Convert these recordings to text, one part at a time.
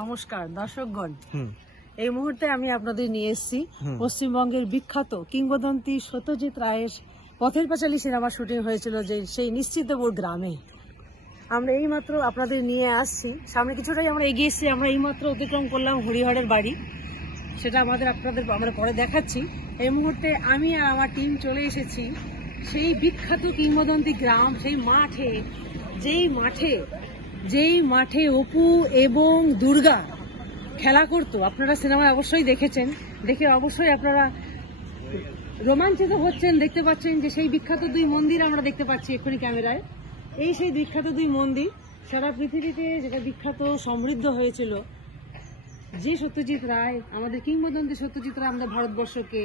নমস্কার দর্শকগণ, এই মুহূর্তে আমি আপনাদের নিয়ে এসেছি পশ্চিমবঙ্গের বিখ্যাত কিংবদন্তি সত্যজিৎ রায়ের পথের পাঁচালী সিনেমা শুটিং হয়েছিল যে সেই নিশ্চিন্তপুর গ্রামে। আমরা এইমাত্র আপনাদের নিয়ে আসছি, সামনে কিছুটাই আমরা এগিয়ে এসেছি। আমরা এইমাত্র অতিক্রম করলাম হরিহরের বাড়ি, সেটা আপনাদের আমরা পরে দেখাচ্ছি। এই মুহূর্তে আমি আর আমার টিম চলে এসেছি সেই বিখ্যাত কিংবদন্তি গ্রাম, সেই মাঠে, যেই মাঠে অপু এবং দুর্গা খেলা করতো। আপনারা সিনেমায় অবশ্যই দেখেছেন, দেখে অবশ্যই আপনারা রোমাঞ্চিত হচ্ছেন। দেখতে পাচ্ছেন যে সেই বিখ্যাত দুই মন্দির আমরা দেখতে পাচ্ছি এক্ষুনি ক্যামেরায়। এই সেই বিখ্যাত দুই মন্দির সারা পৃথিবীতে যেটা বিখ্যাত সমৃদ্ধ হয়েছিল, যে সত্যজিৎ রায়, আমাদের কিংবদন্তি সত্যজিৎ রায় আমাদের ভারতবর্ষকে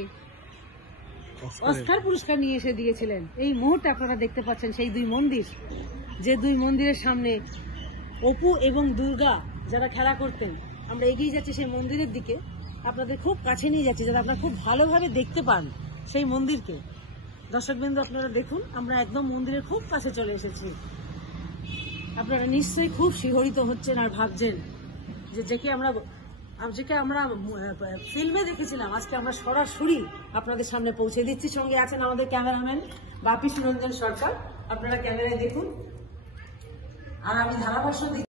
অস্কার পুরস্কার নিয়ে এসে দিয়েছিলেন। এই মুহূর্তে আপনারা দেখতে পাচ্ছেন সেই দুই মন্দির, যে দুই মন্দিরের সামনে অপু এবং দুর্গা যারা খেলা করতেন। আমরা এগিয়ে যাচ্ছি সেই মন্দিরের দিকে, আপনাদের খুব কাছে নিয়ে যাচ্ছি যাতে আপনারা খুব ভালোভাবে দেখতে পান সেই মন্দিরকে। দর্শকবৃন্দ, আপনারা দেখুন, আমরা একদম মন্দিরের খুব কাছে চলে এসেছি। আপনারা নিশ্চয়ই খুব শিহরিত হচ্ছেন আর ভাবছেন যে যেকে আমরা ফিল্মে দেখেছিলাম, আজকে আমরা সরাসরি আপনাদের সামনে পৌঁছে দিচ্ছি। সঙ্গে আছেন আমাদের ক্যামেরাম্যান বাপি সুরঞ্জন সরকার। আপনারা ক্যামেরায় দেখুন আর আমি ধারাভাষ্য